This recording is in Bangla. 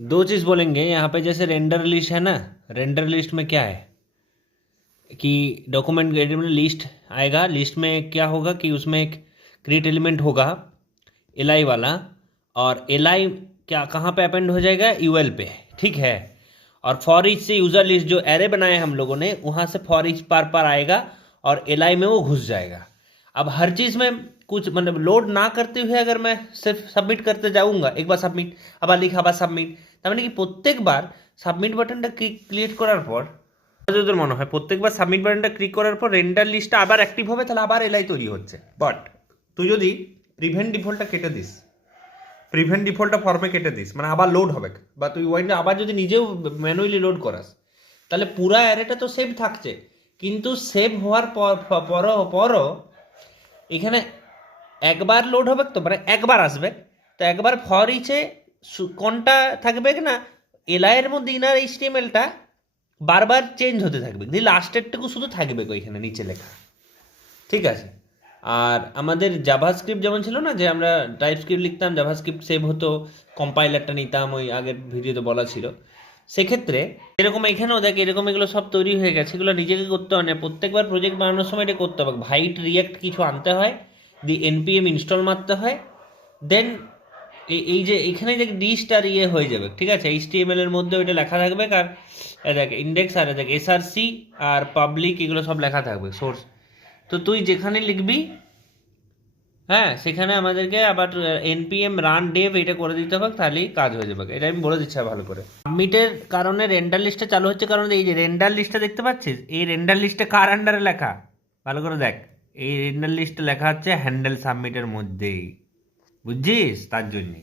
दो चीज़ बोलेंगे यहाँ पे। जैसे रेंडर लिस्ट है ना, रेंडर लिस्ट में क्या है कि डॉक्यूमेंट एलिमेंट लिस्ट आएगा। लिस्ट में क्या होगा कि उसमें एक क्रिएट एलिमेंट होगा एल वाला, और एल क्या कहाँ पे अपेंड हो जाएगा, यूएल पे, ठीक है। और फॉर ईच से यूज़र लिस्ट जो एरे बनाए हम लोगों ने, वहाँ से फॉर ईच पार आएगा और एल में वो घुस जाएगा। अब हर चीज़ में कुछ मतलब लोड ना करते हुए अगर मैं सिर्फ सबमिट करते जाऊँगा, एक बार सबमिट আবার লিখা আবার সাবমিট, তার মানে কি প্রত্যেকবার সাবমিট বাটনটা ক্লিক করার পর যদি মনে হয় প্রত্যেকবার সাবমিট বাটনটা ক্লিক করার পর রেন্ডার লিস্টটা আবার অ্যাক্টিভ হবে, তাহলে আবার এলআই তৈরি হচ্ছে। বাট তুই যদি প্রিভেন্ট ডিফল্টটা কেটে দিস, প্রিভেন্ট ডিফল্টটা ফর্মে কেটে দিস, মানে আবার লোড হবে, বা তুই ওয়াইন্ডে আবার যদি নিজেও ম্যানুয়ালি লোড করাস, তাহলে পুরা অ্যারেটা তো সেভ থাকছে, কিন্তু সেভ হওয়ার পরও এখানে একবার লোড হবে, তো মানে একবার আসবে, তো একবার ফর ইচে কোনটা থাকবে না, এলআইয়ের মধ্যে ইনার এইচটিএমএলটা বারবার চেঞ্জ হতে থাকবে, দিয়ে লাস্টেরটুকু শুধু থাকবে ওইখানে নিচে লেখা, ঠিক আছে। আর আমাদের জাভাস্ক্রিপ্ট যেমন ছিল না, যে আমরা টাইপস্ক্রিপ্ট লিখতাম, জাভাস্ক্রিপ্ট সেভ হতো, কম্পাইলারটা নিতাম, ওই আগের ভিডিওতে বলা ছিল। সেক্ষেত্রে এরকম এখানেও দেখ, এরকম এগুলো সব তৈরি হয়ে গেছে, এগুলো নিজেকে করতে হয় না, প্রত্যেকবার প্রজেক্ট বানানোর সময় এটা করতে হবে। ভাইট রিয়াক্ট কিছু আনতে হয়, দিয়ে এনপিএম ইনস্টল মারতে হয়, দেন এই যে এখানে দেখ ডিস্টার হয়ে যাবে, ঠিক আছে। এইচটিএমএল এর মধ্যে ওইটা লেখা থাকবে, আর দেখ ইন্ডেক্স, আর দেখ এসআরসি আর পাবলিক, এগুলো সব লেখা থাকবে সোর্স। তো তুই যেখানে লিখবি, হ্যাঁ, সেখানে আমাদেরকে আবার এনপিএম রান ডেভ এটা করে দিতে হবে, তাহলেই কাজ হয়ে যাবে। এটা আমি বলে দিচ্ছি ভালো করে। সাবমিটের কারণে রেন্ডার লিস্টটা চালু হচ্ছে, কারণ এই যে রেন্ডার লিস্টটা দেখতে পাচ্ছিস, এই রেন্ডার লিস্টে কার আন্ডারে লেখা, ভালো করে দেখ। এই রেন্ডার লিস্টে লেখা হচ্ছে হ্যান্ডেল সাবমিটের মধ্যেই, বুঝছিস, তার জন্যে।